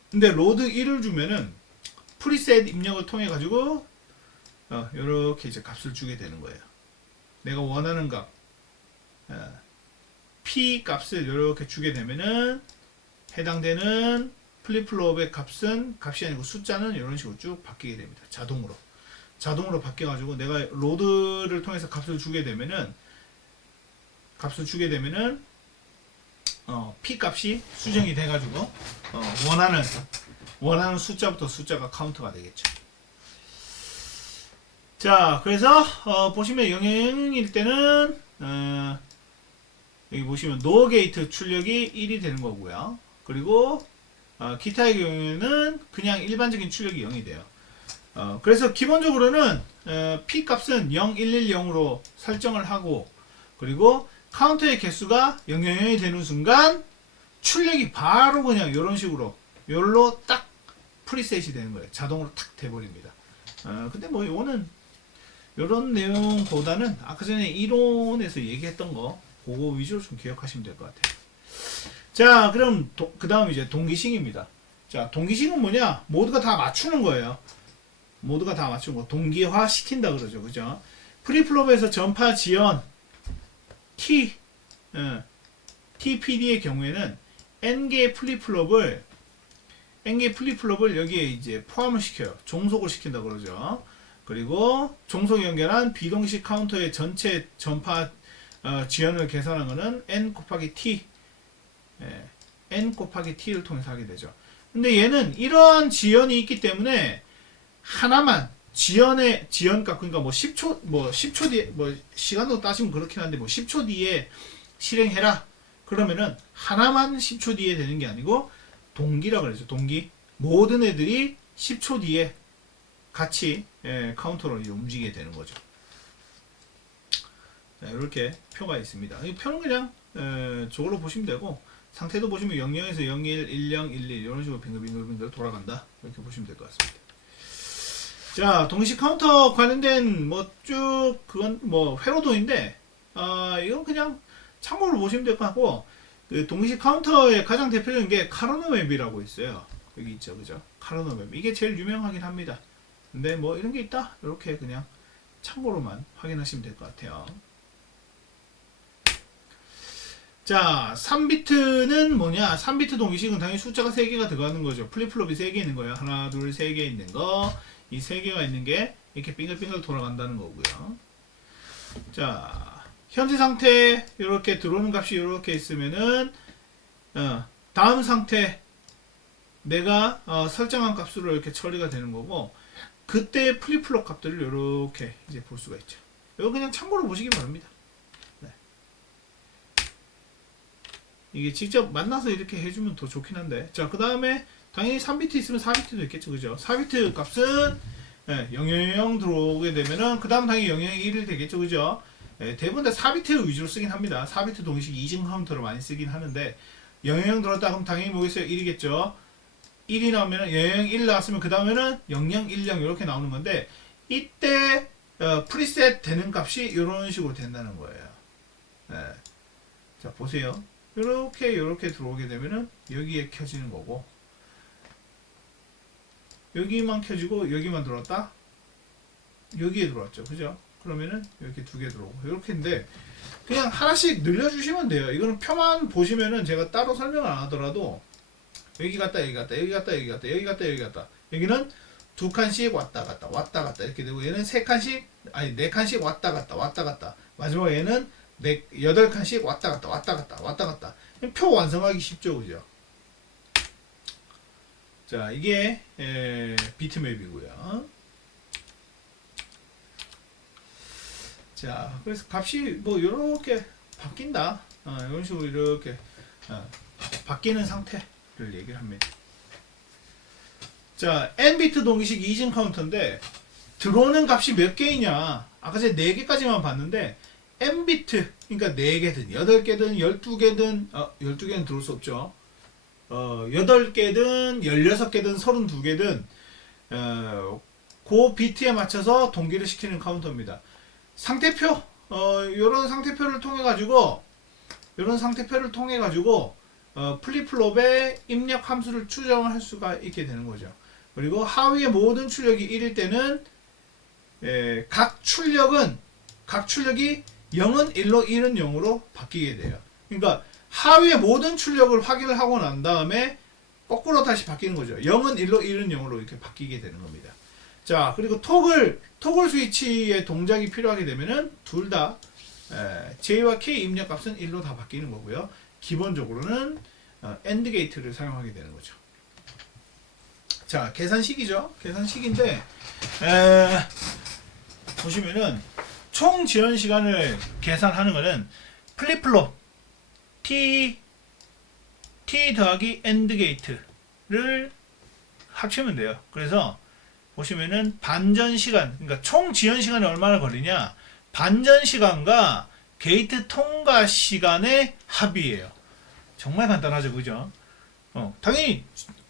근데 로드 1을 주면은 프리셋 입력을 통해 가지고 이렇게 이제 값을 주게 되는 거예요. 내가 원하는 값 P 값을 이렇게 주게 되면은 해당되는 플립플롭의 값이 아니고 숫자는 이런 식으로 쭉 바뀌게 됩니다. 자동으로 바뀌어 가지고 내가 로드를 통해서 값을 주게 되면은 P 값이 수정이 돼 가지고 원하는 숫자부터 숫자가 카운트가 되겠죠. 자, 그래서 보시면 0일 때는 여기 보시면 노어 게이트 출력이 1이 되는 거고요. 그리고 기타의 경우에는 그냥 일반적인 출력이 0이 돼요. 그래서 기본적으로는 P 값은 0110으로 설정을 하고 그리고 카운터의 개수가 000이 되는 순간 출력이 바로 그냥 이런 식으로 요로 딱 프리셋이 되는 거예요. 자동으로 탁 돼버립니다. 근데 뭐 이거는 이런 내용보다는 아까 전에 이론에서 얘기했던 거 그거 위주로 좀 기억하시면 될 것 같아요. 자, 그럼 그 다음 이제 동기식입니다. 자, 동기식은 뭐냐? 모두가 다 맞추는 거예요. 모두가 다 맞추는 거. 동기화 시킨다 그러죠. 그죠? 프리플롭에서 전파 지연 TPD의 경우에는 N개의 플립플롭을 여기에 이제 포함을 시켜요. 종속을 시킨다 그러죠. 그리고 종속 연결한 비동기식 카운터의 전체 전파 지연을 계산한 거는 N 곱하기 T N 곱하기 T를 통해서 하게 되죠. 근데 얘는 이러한 지연이 있기 때문에 하나만 지연값, 그러니까 뭐 10초 뒤에, 뭐 시간으로 따지면 그렇긴 한데 뭐 10초 뒤에 실행해라 그러면은 하나만 10초 뒤에 되는 게 아니고 동기라 그러죠. 동기. 모든 애들이 10초 뒤에 같이 카운터로 움직이게 되는 거죠. 자, 이렇게 표가 있습니다. 이 표는 그냥 저걸로 보시면 되고, 상태도 보시면 00에서 01, 10, 11 이런 식으로 빙글빙글 돌아간다. 이렇게 보시면 될 것 같습니다. 자, 동시 카운터 관련된 그건 회로도인데, 이건 그냥 참고로 보시면 될 것 같고, 그 동시 카운터의 가장 대표적인 게 카르노 맵이라고 있어요. 여기 있죠, 그죠? 카르노 맵. 이게 제일 유명하긴 합니다. 근데 뭐 이런 게 있다? 이렇게 그냥 참고로만 확인하시면 될 것 같아요. 자, 3비트는 뭐냐? 3비트 동기식은 당연히 숫자가 3개가 들어가는 거죠. 플립플롭이 3개 있는 거예요. 하나, 둘, 3개 있는 거. 이 3개가 있는 게 이렇게 빙글빙글 돌아간다는 거고요. 자, 현재 상태 이렇게 들어오는 값이 이렇게 있으면은 다음 상태 내가 설정한 값으로 이렇게 처리가 되는 거고, 그때 플립플롭 값들을 이렇게 이제 볼 수가 있죠. 이거 그냥 참고로 보시기 바랍니다. 네. 이게 직접 만나서 이렇게 해주면 더 좋긴 한데, 자, 그 다음에 당연히 3비트 있으면 4비트도 있겠죠, 그죠? 4비트 값은 000 들어오게 되면은 그 다음 당연히 001이 되겠죠, 그죠? 대부분 다 4비트 위주로 쓰긴 합니다. 4비트 동식 이중 카운터를 많이 쓰긴 하는데, 000 들어왔다 그럼 당연히 뭐겠어요? 1이겠죠. 1이 나오면 001 나왔으면 그 다음에는 0010 이렇게 나오는 건데, 이때 프리셋 되는 값이 이런 식으로 된다는 거예요. 네. 자, 보세요. 이렇게 들어오게 되면은 여기에 켜지는 거고, 여기만 켜지고 여기만 들어왔다, 여기에 들어왔죠, 그죠? 그러면은 이렇게 2개 들어오고 이렇게인데, 그냥 하나씩 늘려주시면 돼요. 이거는 표만 보시면은 제가 따로 설명을 안 하더라도 여기 갔다 여기 갔다 여기 갔다 여기 갔다 여기 갔다 여기 갔다, 여기는 2칸씩 왔다 갔다 이렇게 되고, 얘는 4칸씩 왔다 갔다, 마지막에 얘는 8칸씩 왔다 갔다. 표 완성하기 쉽죠, 그죠? 자, 이게 비트맵이고요. 자, 그래서 값이 뭐 이렇게 바뀐다, 이런 식으로 이렇게 바뀌는 상태를 얘기를 합니다. 자, n비트 동기식 이중 카운터인데 들어오는 값이 몇 개이냐? 아까 제가 4개까지만 봤는데 n비트, 그러니까 4개든 8개든 12개든 12개는 들어올 수 없죠. 8개든 16개든 32개든 그 비트에 맞춰서 동기를 시키는 카운터입니다. 상태표, 요런 상태표를 통해 가지고 플립플롭의 입력 함수를 추정을 할 수가 있게 되는 거죠. 그리고 하위의 모든 출력이 1일 때는 각 출력이 0은 1로 1은 0으로 바뀌게 돼요. 그러니까 하위의 모든 출력을 확인을 하고 난 다음에 거꾸로 다시 바뀌는 거죠. 0은 1로 1은 0으로 이렇게 바뀌게 되는 겁니다. 자, 그리고 토글 스위치의 동작이 필요하게 되면은 둘 다 J와 K 입력 값은 1로 다 바뀌는 거고요. 기본적으로는 AND 게이트를 사용하게 되는 거죠. 자, 계산식이죠. 계산식인데 보시면은 총 지연 시간을 계산하는 거는 플립플롭 T 더하기 AND 게이트를 합치면 돼요. 그래서 보시면은 반전 시간, 그러니까 총 지연 시간이 얼마나 걸리냐, 반전 시간과 게이트 통과 시간의 합이에요. 정말 간단하죠, 그죠? 당연히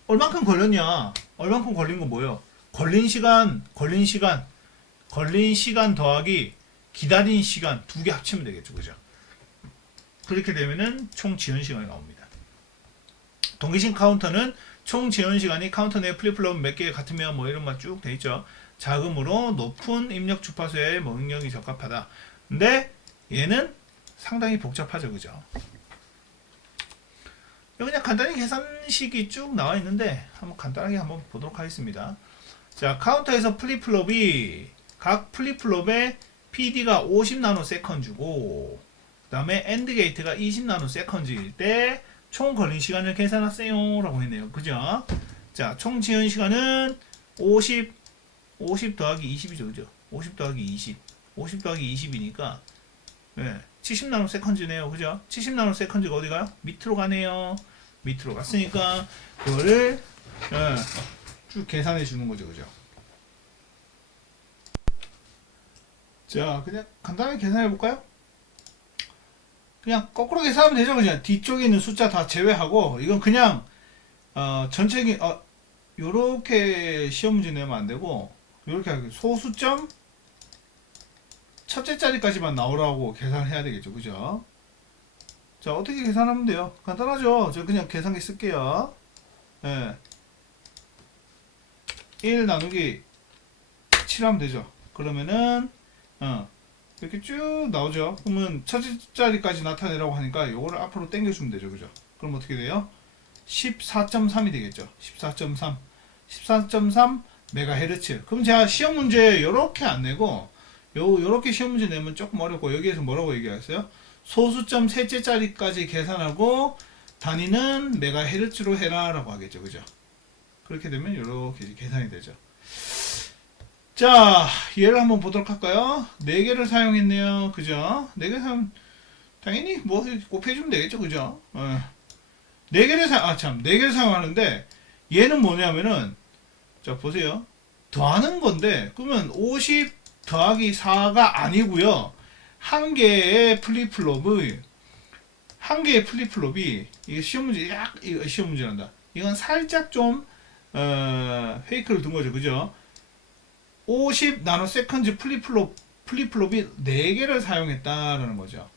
얼만큼 걸렸냐, 얼만큼 걸린 건 뭐예요? 걸린 시간 더하기 기다린 시간 2개 합치면 되겠죠, 그죠? 그렇게 되면은 총 지연 시간이 나옵니다. 동기식 카운터는 총 지연 시간이 카운터 내 플립플롭 몇 개 같으면 뭐 이런 말 쭉 돼 있죠. 자금으로 높은 입력 주파수의 능력이 적합하다. 근데 얘는 상당히 복잡하죠, 그죠? 그냥 간단히 계산식이 쭉 나와 있는데 한번 간단하게 한번 보도록 하겠습니다. 자, 카운터에서 플립플롭이 각 플립플롭의 PD가 50나노세컨즈고, 그 다음에 AND 게이트가 20나노세컨즈일 때 총 걸린 시간을 계산하세요 라고 했네요, 그죠? 자, 총 지연 시간은 50 더하기 20이죠. 그죠? 50 더하기 20. 50 더하기 20이니까, 예, 70 나노 세컨즈네요. 그죠? 70 나노 세컨즈가 어디 가요? 밑으로 가네요. 밑으로 갔으니까, 그거를, 예, 쭉 계산해 주는 거죠. 그죠? 자, 그냥 간단하게 계산해 볼까요? 그냥 거꾸로 계산하면 되죠. 그냥 뒤쪽에 있는 숫자 다 제외하고, 이건 그냥, 전체적인, 요렇게 시험 문제 내면 안 되고, 요렇게 하고, 소수점, 첫째 자리까지만 나오라고 계산해야 되겠죠. 그죠? 자, 어떻게 계산하면 돼요? 간단하죠? 저 그냥 계산기 쓸게요. 예. 1 나누기 7 하면 되죠. 그러면은, 이렇게 쭉 나오죠. 그러면 첫째 자리까지 나타내라고 하니까 요거를 앞으로 당겨주면 되죠. 그죠? 그럼 어떻게 돼요? 14.3이 되겠죠. 14.3. 14.3 메가헤르츠. 그럼 제가 시험 문제 요렇게 안 내고, 요렇게 시험 문제 내면 조금 어렵고, 여기에서 뭐라고 얘기했어요? 소수점 셋째 자리까지 계산하고, 단위는 메가헤르츠로 해라 라고 하겠죠. 그죠? 그렇게 되면 요렇게 계산이 되죠. 자, 얘를 한번 보도록 할까요? 4개를 사용했네요. 그죠? 4개 당연히 뭐 곱해주면 되겠죠. 그죠? 4개를 사용하는데, 얘는 뭐냐면은, 자, 보세요. 더하는 건데, 그러면 50 더하기 4가 아니고요. 한 개의 플립플롭이, 이게 시험 문제, 이거 시험 문제란다. 이건 살짝 좀, 페이크를 둔 거죠. 그죠? 50 나노세컨즈 플립플롭이 4개를 사용했다라는 거죠.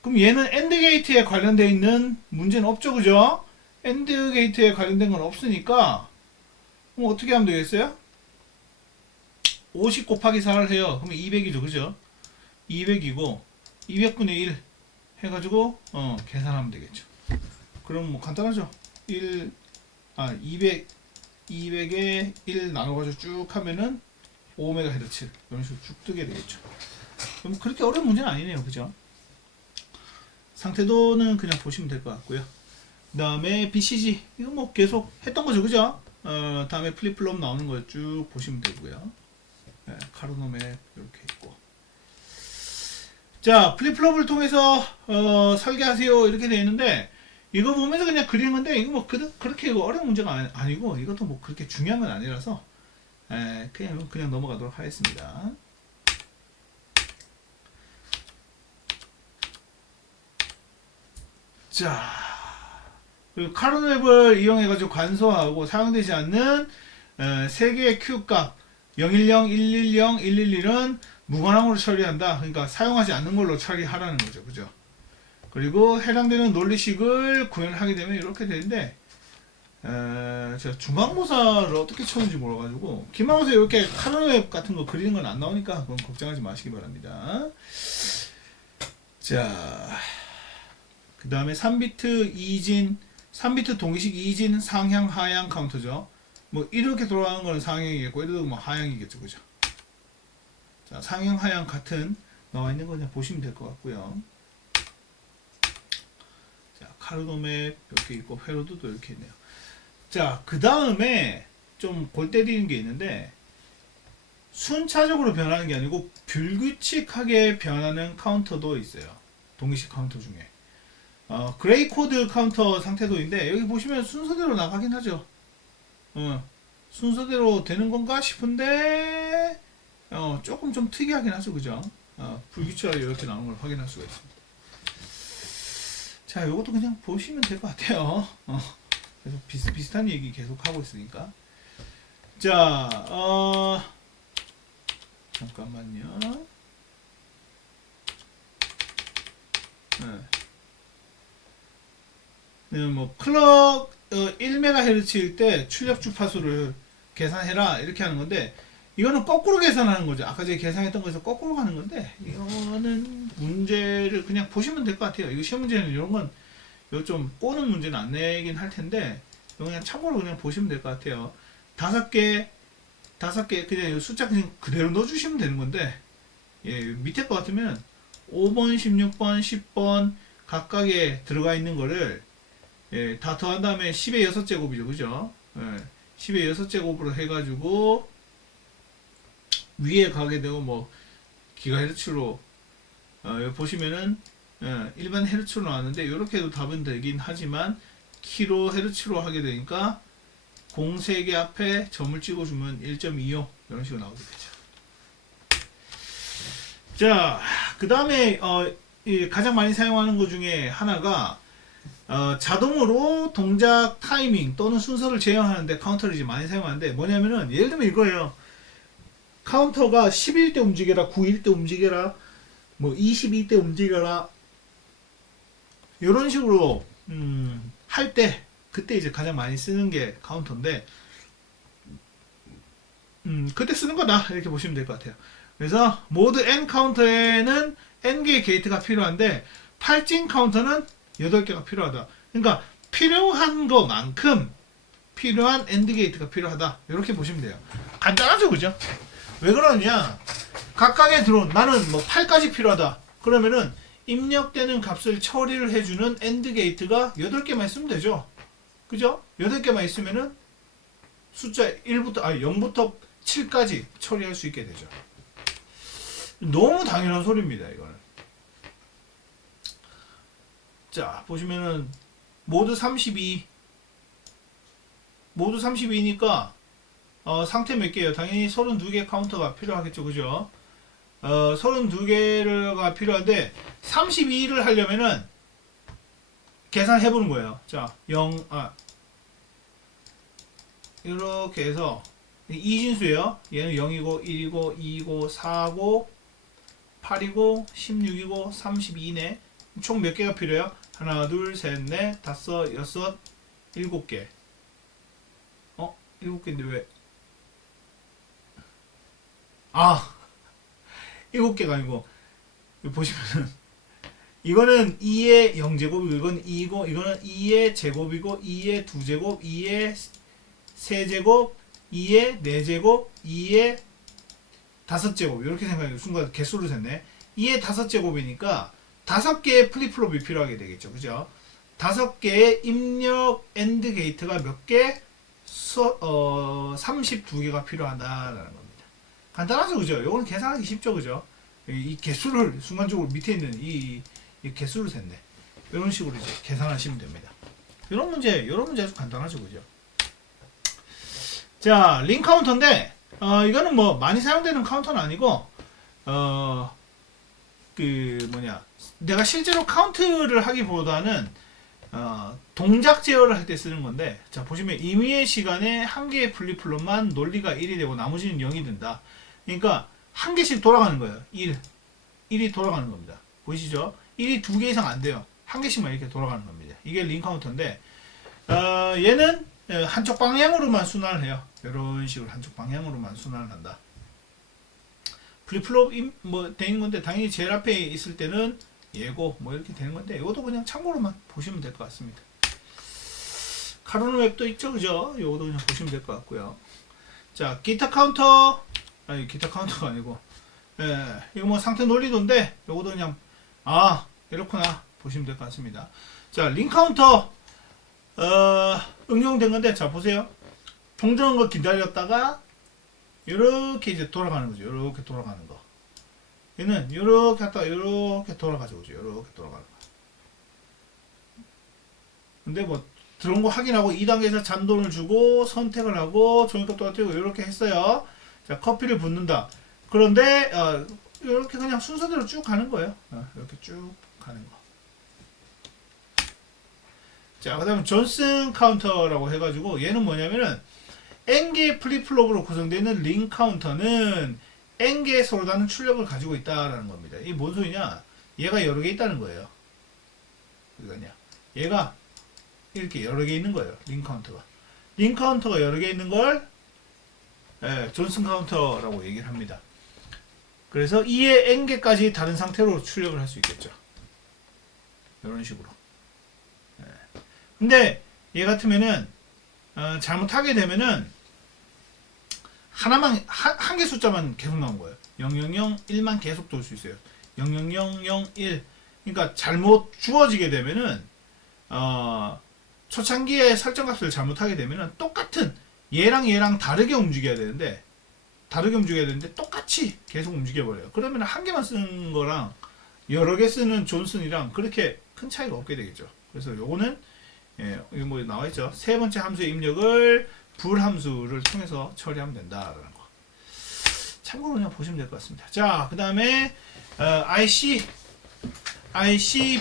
그럼 얘는 엔드 게이트에 관련되어 있는 문제는 없죠. 그죠? 엔드 게이트에 관련된 건 없으니까, 그럼 어떻게 하면 되겠어요? 50 곱하기 4를 해요. 그러면 200이죠. 그죠? 200이고, 200분의 1 해가지고, 계산하면 되겠죠. 그럼 뭐 간단하죠? 200에 1 나눠가지고 쭉 하면은 5MHz. 이런 식으로 쭉 뜨게 되겠죠. 그럼 그렇게 어려운 문제는 아니네요. 그죠? 상태도는 그냥 보시면 될 것 같고요. 그 다음에 BCG. 이거 뭐 계속 했던 거죠. 그죠? 다음에 플립플롭 나오는 거 쭉 보시면 되고요. 네, 카르노맵 이렇게 있고. 자, 플립플롭을 통해서 설계하세요 이렇게 되어 있는데, 이거 보면서 그냥 그리는 건데, 이거 뭐 그렇게 어려운 문제가 아니고, 이것도 뭐 그렇게 중요한 건 아니라서 그냥 넘어가도록 하겠습니다. 자, 그리고 카르노맵을 이용해가지고 간소화하고 사용되지 않는 3개의 Q 값 010, 110, 111은 무관함으로 처리한다. 그러니까 사용하지 않는 걸로 처리하라는 거죠. 그죠? 그리고 해당되는 논리식을 구현하게 되면 이렇게 되는데, 제가 중간고사를 어떻게 쳤는지 몰라가지고, 기말고사 이렇게 카르노맵 같은 거 그리는 건 안 나오니까 그건 걱정하지 마시기 바랍니다. 자, 그 다음에 3비트 동기식 이진 상향 하향 카운터죠. 뭐 이렇게 돌아가는 거는 상향이겠고, 얘도 뭐 하향이겠죠. 그죠? 자, 상향 하향 같은 나와 있는 거 그냥 보시면 될 것 같고요. 자, 카르노맵 이렇게 있고, 회로도도 이렇게 있네요. 자, 그 다음에 좀 골 때리는 게 있는데, 순차적으로 변하는 게 아니고 불규칙하게 변하는 카운터도 있어요. 동기식 카운터 중에. 그레이 코드 카운터 상태도인데, 여기 보시면 순서대로 나가긴 하죠. 순서대로 되는 건가 싶은데, 조금 좀 특이하긴 하죠. 그죠? 불규칙하게 이렇게 나오는 걸 확인할 수가 있습니다. 자, 이것도 그냥 보시면 될 것 같아요. 계속 비슷한 얘기 계속 하고 있으니까. 자, 잠깐만요. 네, 뭐 클럭 1MHz일 때 출력 주파수를 계산해라 이렇게 하는 건데, 이거는 거꾸로 계산하는 거죠. 아까 제가 계산했던 거에서 거꾸로 가는 건데, 이거는 문제를 그냥 보시면 될 것 같아요. 이거 시험 문제는 이런 건 이거 좀 꼬는 문제는 안 내긴 할 텐데, 이거 그냥 참고로 그냥 보시면 될 것 같아요. 5개 그냥 숫자 그냥 그대로 넣어주시면 되는 건데, 예, 밑에 거 같으면 5번, 16번, 10번 각각에 들어가 있는 거를, 예, 다 더한 다음에 10의 6제곱이죠. 그죠? 10의 6제곱으로 해가지고 위에 가게 되고 뭐 기가헤르츠로 여기 보시면은 일반 헤르츠로 나왔는데 이렇게 해도 답은 되긴 하지만 킬로 헤르츠로 하게 되니까 03개 앞에 점을 찍어주면 1.25 이런 식으로 나오게 되죠. 자, 그 다음에 가장 많이 사용하는 것 중에 하나가 자동으로 동작 타이밍 또는 순서를 제어하는데 카운터를 이제 많이 사용하는데 뭐냐면은 예를 들면 이거예요. 카운터가 11대 움직여라, 9일 때 움직여라, 뭐 22대 움직여라 이런 식으로 할 때 그때 이제 가장 많이 쓰는 게 카운터인데 그때 쓰는 거다 이렇게 보시면 될 것 같아요. 그래서 모드 N 카운터에는 N개의 게이트가 필요한데 팔진 카운터는 8개가 필요하다. 그러니까 필요한 것만큼 필요한 엔드 게이트가 필요하다 이렇게 보시면 돼요. 간단하죠, 그죠? 왜 그러냐, 각각의 드론 나는 뭐 8까지 필요하다 그러면은 입력되는 값을 처리를 해주는 엔드 게이트가 8개만 있으면 되죠, 그죠? 8개만 있으면은 숫자 0부터 7까지 처리할 수 있게 되죠. 너무 당연한 소리입니다, 이거는. 자, 보시면은 모드 32니까 상태 몇 개예요? 당연히 32개 카운터가 필요하겠죠, 그죠? 32개가 필요한데 32를 하려면은 계산해 보는 거예요. 자, 이렇게 해서 이진수예요. 얘는 0이고 1이고 2이고 4고 8이고 16이고 32네. 총 몇 개가 필요해요? 하나, 둘, 셋, 넷, 다섯, 여섯, 7개. 7개인데 왜? 7개가 아니고 보시면은 이거는 2의 0제곱이고 이건 2이고 이거는 2의 제곱이고 2의 2제곱 2의 3제곱 2의 4제곱 2의 5제곱 이렇게 생각해요. 순간 개수를 셌네. 2의 5제곱이니까 5개의 플립플롭이 필요하게 되겠죠, 그죠? 5개의 입력 엔드 게이트가 몇 개? 32개가 필요하다라는 겁니다. 간단하죠, 그죠? 이거는 계산하기 쉽죠, 그죠? 이 개수를 순간적으로 밑에 있는 이 개수를 셌네. 이런 식으로 이제 계산하시면 됩니다. 이런 문제 아주 간단하죠, 그죠? 자, 링 카운터인데 이거는 뭐 많이 사용되는 카운터는 아니고 내가 실제로 카운트를 하기보다는 동작 제어를 할 때 쓰는 건데, 자, 보시면 임의의 시간에 한 개의 플립플롭만 논리가 1이 되고 나머지는 0이 된다. 그러니까 한 개씩 돌아가는 거예요. 1이 돌아가는 겁니다. 보이시죠? 1이 2개 이상 안 돼요. 한 개씩만 이렇게 돌아가는 겁니다. 이게 링 카운터인데 얘는 한쪽 방향으로만 순환을 해요. 이런 식으로 한쪽 방향으로만 순환을 한다. 플립플롭 뭐 되는 건데 당연히 제일 앞에 있을 때는 예고 뭐 이렇게 되는 건데 이것도 그냥 참고로만 보시면 될 것 같습니다. 카르노 웹도 있죠, 그죠? 이것도 그냥 보시면 될 것 같고요. 자, 기타 카운터가 아니고 이거 뭐 상태 논리도인데 이것도 그냥 이렇구나 보시면 될 것 같습니다. 자, 링 카운터 응용된 건데, 자, 보세요. 동전한 거 기다렸다가 이렇게 이제 돌아가는 거죠. 이렇게 돌아가는 거. 얘는 이렇게 갔다가 이렇게 돌아가죠, 그죠? 이렇게 돌아가는 거. 근데 뭐 들어온 거 확인하고 2단계에서 잔돈을 주고 선택을 하고 종이컵 떨어뜨리고 이렇게 했어요. 자, 커피를 붓는다. 그런데 이렇게 그냥 순서대로 쭉 가는 거예요. 이렇게 쭉 가는 거. 자, 그 다음에 존슨 카운터라고 해가지고 얘는 뭐냐면은 N개의 플립플롭으로 구성되어 있는 링 카운터는 N개의 서로 다른 출력을 가지고 있다라는 겁니다. 이게 뭔 소리냐? 얘가 여러 개 있다는 거예요. 그러니까 얘가 이렇게 여러 개 있는 거예요. 링 카운터가. 링 카운터가 여러 개 있는 걸 존슨 카운터라고 얘기를 합니다. 그래서 2의 N개까지 다른 상태로 출력을 할 수 있겠죠. 이런 식으로. 근데 얘 같으면은 잘못하게 되면은 하나만 한 개 숫자만 계속 나온 거예요. 0001만 계속 돌 수 있어요. 0001. 그러니까 잘못 주어지게 되면은 초창기에 설정 값을 잘못하게 되면은 똑같은 얘랑 다르게 움직여야 되는데 똑같이 계속 움직여 버려요. 그러면 한 개만 쓰는 거랑 여러 개 쓰는 존슨이랑 그렇게 큰 차이가 없게 되겠죠. 그래서 요거는 여기 뭐 나와 있죠. 세 번째 함수의 입력을 불 함수를 통해서 처리하면 된다라는 거. 참고로 그냥 보시면 될 것 같습니다. 자, 그 다음에 IC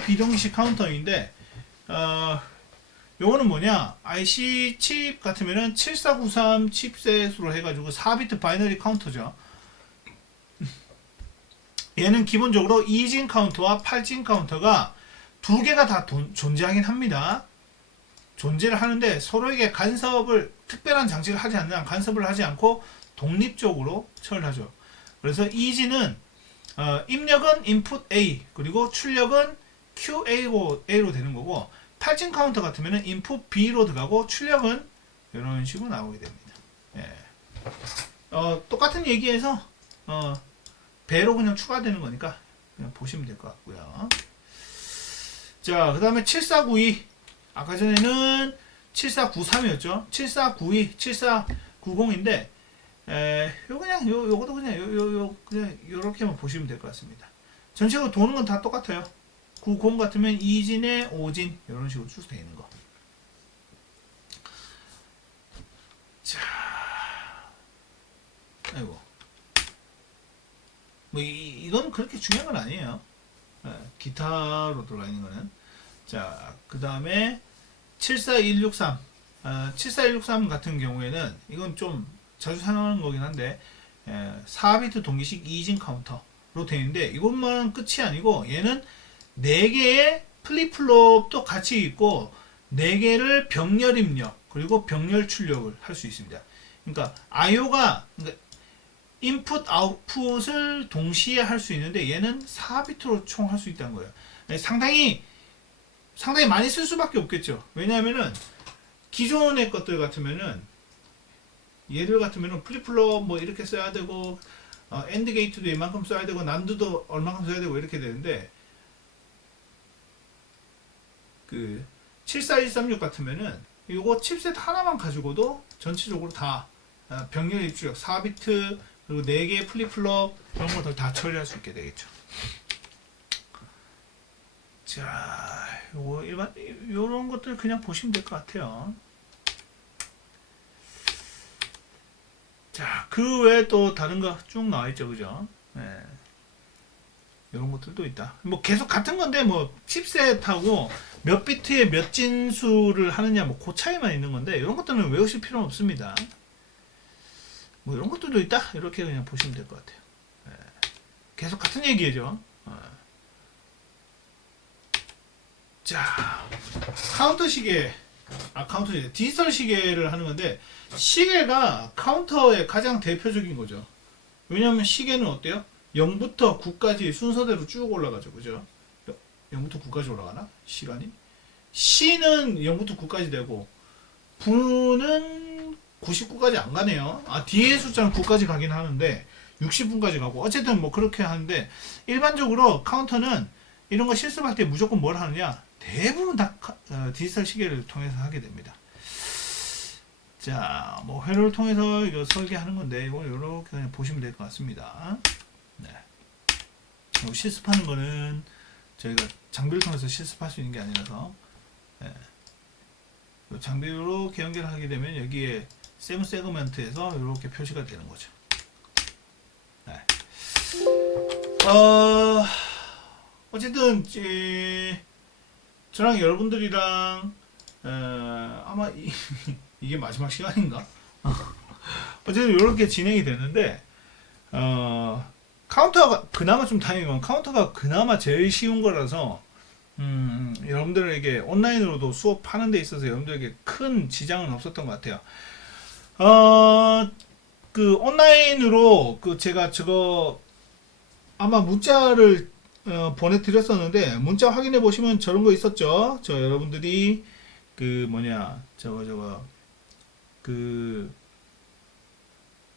비동식 카운터인데 요거는 뭐냐, IC 칩 같으면은 7493 칩셋으로 해가지고 4비트 바이너리 카운터죠. 얘는 기본적으로 2진 카운터와 8진 카운터가 두 개가 다 존재하긴 합니다. 존재를 하는데 서로에게 특별한 장치를 하지 않는 한 간섭을 하지 않고 독립적으로 처리를 하죠. 그래서 2진은 입력은 input A 그리고 출력은 QA로 되는 거고, 8진 카운터 같으면 input B로 들어가고 출력은 이런 식으로 나오게 됩니다. 예. 똑같은 얘기에서 배로 그냥 추가되는 거니까 그냥 보시면 될 것 같고요. 자, 그 다음에 7492, 아까 전에는 7493이었죠. 7492, 7490인데 요것도 그냥 그냥 요렇게만 보시면 될 것 같습니다. 전체적으로 도는 건 다 똑같아요. 90 같으면 2진에 5진 이런 식으로 쭉 되어 있는 거. 자, 아이고, 뭐 이건 그렇게 중요한 건 아니에요. 기타로 들어가 있는 거는. 자, 그 다음에 74163, 74163 같은 경우에는 이건 좀 자주 사용하는 거긴 한데 4비트 동기식 2진 카운터로 되어 있는데, 이것만 끝이 아니고 얘는 4개의 플립플롭도 같이 있고 4개를 병렬 입력 그리고 병렬 출력을 할 수 있습니다. 그러니까 IO가 인풋 아웃풋을 동시에 할 수 있는데 얘는 4비트로 총 할 수 있다는 거예요. 상당히 많이 쓸 수밖에 없겠죠. 왜냐하면은 기존의 것들 같으면은, 얘들 같으면은 플립플롭 뭐 이렇게 써야 되고 엔드 게이트도 이만큼 써야 되고 난드도 얼마큼 써야 되고 이렇게 되는데, 그 74136 같으면은 이거 칩셋 하나만 가지고도 전체적으로 다 병렬 입출력 4비트 그리고 4개의 플립플롭 이런 것들 다 처리할 수 있게 되겠죠. 자, 요거 요런 것들 그냥 보시면 될 것 같아요. 자, 그 외에 또 다른 거 쭉 나와 있죠, 그죠? 네. 이런 것들도 있다. 뭐 계속 같은 건데 뭐 칩셋하고 몇 비트에 몇 진수를 하느냐 뭐 그 차이만 있는 건데, 이런 것들은 외우실 필요는 없습니다. 뭐 이런 것들도 있다, 이렇게 그냥 보시면 될 것 같아요. 네. 계속 같은 얘기죠. 자, 카운터 시계, 디지털 시계를 하는 건데, 시계가 카운터의 가장 대표적인 거죠. 왜냐하면 시계는 어때요? 0부터 9까지 순서대로 쭉 올라가죠. 그죠? 0부터 9까지 올라가나? 시간이? C는 0부터 9까지 되고, V는 99까지 안 가네요. 뒤에 숫자는 9까지 가긴 하는데, 60분까지 가고, 어쨌든 뭐 그렇게 하는데, 일반적으로 카운터는 이런 거 실습할 때 무조건 뭘 하느냐? 대부분 다 디지털 시계를 통해서 하게 됩니다. 자, 뭐 회로를 통해서 이거 설계하는 건데, 이거 이렇게 그냥 보시면 될 것 같습니다. 네. 실습하는 거는 저희가 장비를 통해서 실습할 수 있는 게 아니라서, 네. 장비로 이렇게 연결하게 되면 여기에 세븐 세그먼트에서 이렇게 표시가 되는 거죠. 네. 어쨌든 저랑 여러분들이랑 아마 이게 마지막 시간인가? 어쨌든 이렇게 진행이 되는데, 카운터가 그나마 좀 다행인 건 카운터가 그나마 제일 쉬운 거라서 여러분들에게 온라인으로도 수업하는 데 있어서 여러분들에게 큰 지장은 없었던 것 같아요. 그 온라인으로 제가 저거 아마 문자를 보내드렸었는데, 문자 확인해 보시면 저런 거 있었죠. 저 여러분들이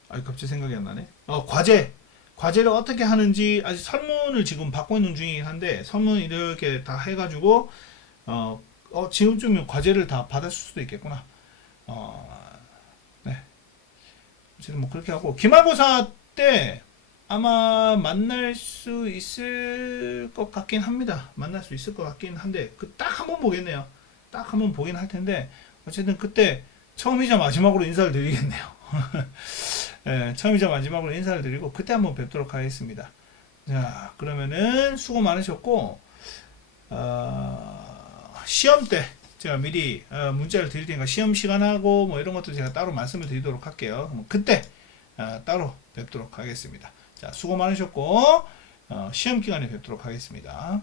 갑자기 생각이 안 나네. 과제를 어떻게 하는지 아직 설문을 지금 받고 있는 중이긴 한데, 설문 이렇게 다 해가지고 지금쯤이면 과제를 다 받았을 수도 있겠구나. 네. 어쨌든 뭐 그렇게 하고 기말고사 때 아마 만날 수 있을 것 같긴 합니다. 만날 수 있을 것 같긴 한데 그 딱 한 번 보겠네요. 딱 한 번 보긴 할 텐데 어쨌든 그때 처음이자 마지막으로 인사를 드리겠네요. 예, 처음이자 마지막으로 인사를 드리고 그때 한번 뵙도록 하겠습니다. 자, 그러면은 수고 많으셨고 시험 때 제가 미리 문자를 드릴 테니까 시험 시간하고 뭐 이런 것도 제가 따로 말씀을 드리도록 할게요. 그럼 그때 따로 뵙도록 하겠습니다. 자, 수고 많으셨고 시험 기간에 뵙도록 하겠습니다.